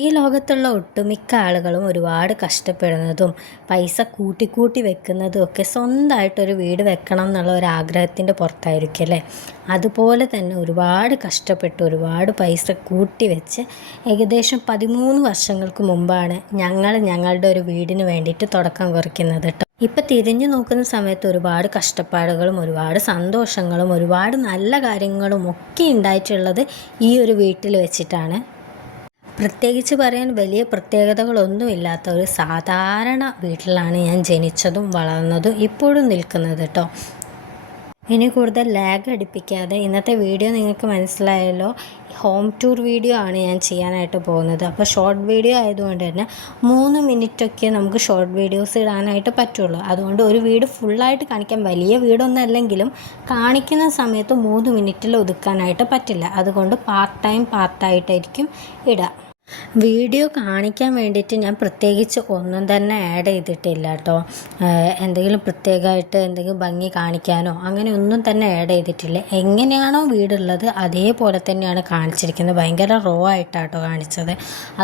ഈ ലോകത്തുള്ള ഒട്ടുമിക്ക ആളുകളും ഒരുപാട് കഷ്ടപ്പെടുന്നതും പൈസ കൂട്ടിക്കൂട്ടി വെക്കുന്നതും ഒക്കെ സ്വന്തമായിട്ടൊരു വീട് വെക്കണം എന്നുള്ള ഒരു ആഗ്രഹത്തിൻ്റെ പുറത്തായിരിക്കും അല്ലേ. അതുപോലെ തന്നെ ഒരുപാട് കഷ്ടപ്പെട്ട് ഒരുപാട് പൈസ കൂട്ടി വെച്ച് ഏകദേശം 13 വർഷങ്ങൾക്ക് മുമ്പാണ് ഞങ്ങളുടെ ഒരു വീടിന് വേണ്ടിയിട്ട് തുടക്കം കുറിക്കുന്നത് കേട്ടോ. ഇപ്പം തിരിഞ്ഞു നോക്കുന്ന സമയത്ത് ഒരുപാട് കഷ്ടപ്പാടുകളും ഒരുപാട് സന്തോഷങ്ങളും ഒരുപാട് നല്ല കാര്യങ്ങളും ഒക്കെ ഉണ്ടായിട്ടുള്ളത് ഈ ഒരു വീട്ടിൽ വെച്ചിട്ടാണ്. പ്രത്യേകിച്ച് പറയാൻ വലിയ പ്രത്യേകതകളൊന്നുമില്ലാത്ത ഒരു സാധാരണ വീട്ടിലാണ് ഞാൻ ജനിച്ചതും വളർന്നതും ഇപ്പോഴും നിൽക്കുന്നത് കേട്ടോ. ഇനി കൂടുതൽ ലാഗ് അടിപ്പിക്കാതെ ഇന്നത്തെ വീഡിയോ നിങ്ങൾക്ക് മനസ്സിലായല്ലോ. ഹോം ടൂർ വീഡിയോ ആണ് ഞാൻ ചെയ്യാനായിട്ട് പോകുന്നത്. അപ്പോൾ ഷോർട്ട് വീഡിയോ ആയതുകൊണ്ട് തന്നെ 3 മിനിറ്റൊക്കെ നമുക്ക് ഷോർട്ട് വീഡിയോസ് ഇടാനായിട്ട് പറ്റുള്ളൂ. അതുകൊണ്ട് ഒരു വീട് ഫുള്ളായിട്ട് കാണിക്കാൻ, വലിയ വീടൊന്നും അല്ലെങ്കിലും കാണിക്കുന്ന സമയത്ത് 3 മിനിറ്റിൽ ഒതുക്കാനായിട്ട് പറ്റില്ല. അതുകൊണ്ട് പാർട്ടായിട്ടായിരിക്കും ഇടുക. വീഡിയോ കാണിക്കാൻ വേണ്ടിയിട്ട് ഞാൻ പ്രത്യേകിച്ച് ഒന്നും തന്നെ ആഡ് ചെയ്തിട്ടില്ല കേട്ടോ. എന്തെങ്കിലും പ്രത്യേകമായിട്ട് എന്തെങ്കിലും ഭംഗി കാണിക്കാനോ അങ്ങനെ ഒന്നും തന്നെ ആഡ് ചെയ്തിട്ടില്ല. എങ്ങനെയാണോ വീടുള്ളത് അതേപോലെ തന്നെയാണ് കാണിച്ചിരിക്കുന്നത്. ഭയങ്കര റോ ആയിട്ടാട്ടോ കാണിച്ചത്.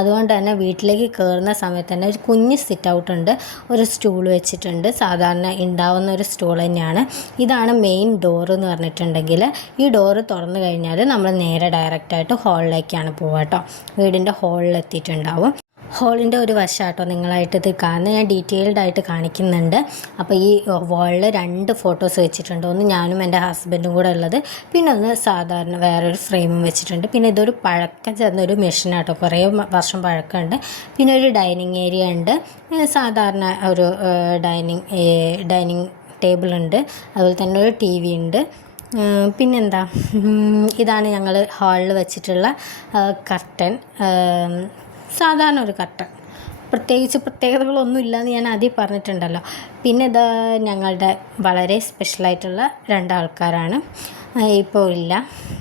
അതുകൊണ്ട് തന്നെ വീട്ടിലേക്ക് കയറുന്ന സമയത്ത് തന്നെ ഒരു കുഞ്ഞ് സിറ്റ് ഔട്ട് ഉണ്ട്, ഒരു സ്റ്റൂൾ വെച്ചിട്ടുണ്ട്. സാധാരണ ഉണ്ടാവുന്ന ഒരു സ്റ്റൂൾ തന്നെയാണ്. ഇതാണ് മെയിൻ ഡോറ് എന്ന് പറഞ്ഞിട്ടുണ്ടെങ്കിൽ ഈ ഡോറ് തുറന്നു കഴിഞ്ഞാൽ നമ്മൾ നേരെ ഡയറക്റ്റായിട്ട് ഹാളിലേക്കാണ് പോവുക കേട്ടോ. വീടിൻ്റെ ഹാളിലെത്തിയിട്ടുണ്ടാവും. ഹാളിൻ്റെ ഒരു വശമാട്ടോ നിങ്ങളായിട്ട് ഇത് കാണുന്നത്. ഞാൻ ഡീറ്റെയിൽഡ് ആയിട്ട് കാണിക്കുന്നുണ്ട്. അപ്പോൾ ഈ വാളിൽ 2 ഫോട്ടോസ് വെച്ചിട്ടുണ്ട്. ഒന്ന് ഞാനും എൻ്റെ ഹസ്ബൻഡും കൂടെ ഉള്ളത്, പിന്നെ ഒന്ന് സാധാരണ വേറൊരു ഫ്രെയിമും വെച്ചിട്ടുണ്ട്. പിന്നെ ഇതൊരു പഴക്കം ചെന്നൊരു മെഷീനാട്ടോ, കുറേ വർഷം പഴക്കമുണ്ട്. പിന്നെ ഒരു ഡൈനിങ് ഏരിയ ഉണ്ട്, സാധാരണ ഒരു ഡൈനിങ് ടേബിൾ ഉണ്ട്. അതുപോലെ തന്നെ ഒരു TV ഉണ്ട്. പിന്നെന്താ, ഇതാണ് ഞങ്ങൾ ഹാളിൽ വെച്ചിട്ടുള്ള കർട്ടൻ. സാധാരണ ഒരു കർട്ടൻ, പ്രത്യേകിച്ച് പ്രത്യേകതകളൊന്നും ഇല്ലയെന്ന് ഞാൻ ആദ്യം പറഞ്ഞിട്ടുണ്ടല്ലോ. പിന്നെ ഇതാ ഞങ്ങളുടെ വളരെ സ്പെഷ്യലായിട്ടുള്ള 2 ആൾക്കാരാണ്, ഇപ്പോൾ ഇല്ല,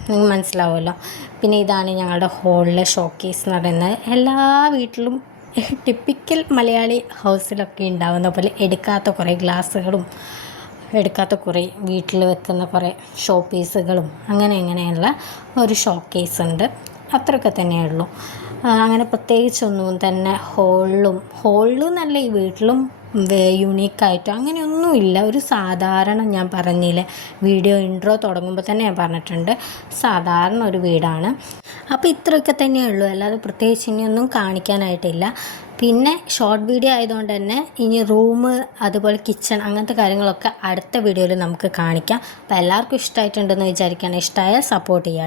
നിങ്ങൾക്ക് മനസ്സിലാവുമല്ലോ. പിന്നെ ഇതാണ് ഞങ്ങളുടെ ഹാളിലെ ഷോക്കേസ് എന്ന് പറയുന്നത്. എല്ലാ വീട്ടിലും ടിപ്പിക്കൽ മലയാളി ഹൗസിലൊക്കെ ഉണ്ടാവുന്ന പോലെ എടുക്കാത്ത കുറേ ഗ്ലാസ്സുകളും എടുക്കാത്ത കുറേ വീട്ടിൽ വെക്കുന്ന കുറേ ഷോ പീസുകളും അങ്ങനെയുള്ള ഒരു ഷോക്കേസ് ഉണ്ട്. അത്രയൊക്കെ തന്നെയുള്ളൂ. അങ്ങനെ പ്രത്യേകിച്ചൊന്നും തന്നെ ഹോളിലും നല്ല ഈ വീട്ടിലും യുണീക്കായിട്ടോ അങ്ങനെയൊന്നുമില്ല. ഒരു സാധാരണ, ഞാൻ പറഞ്ഞില്ലേ വീഡിയോ ഇൻട്രോ തുടങ്ങുമ്പോൾ തന്നെ ഞാൻ പറഞ്ഞിട്ടുണ്ട്, സാധാരണ ഒരു വീടാണ്. അപ്പോൾ ഇത്രയൊക്കെ തന്നെയുള്ളൂ, അല്ലാതെ പ്രത്യേകിച്ച് ഇനിയൊന്നും കാണിക്കാനായിട്ടില്ല. പിന്നെ ഷോർട്ട് വീഡിയോ ആയതുകൊണ്ട് തന്നെ ഇനി റൂം അതുപോലെ കിച്ചൺ അങ്ങനത്തെ കാര്യങ്ങളൊക്കെ അടുത്ത വീഡിയോയിൽ നമുക്ക് കാണിക്കാം. അപ്പോൾ എല്ലാവർക്കും ഇഷ്ടമായിട്ടുണ്ടെന്ന് വിചാരിക്കുകയാണ്. ഇഷ്ടമായാൽ സപ്പോർട്ട് ചെയ്യാം.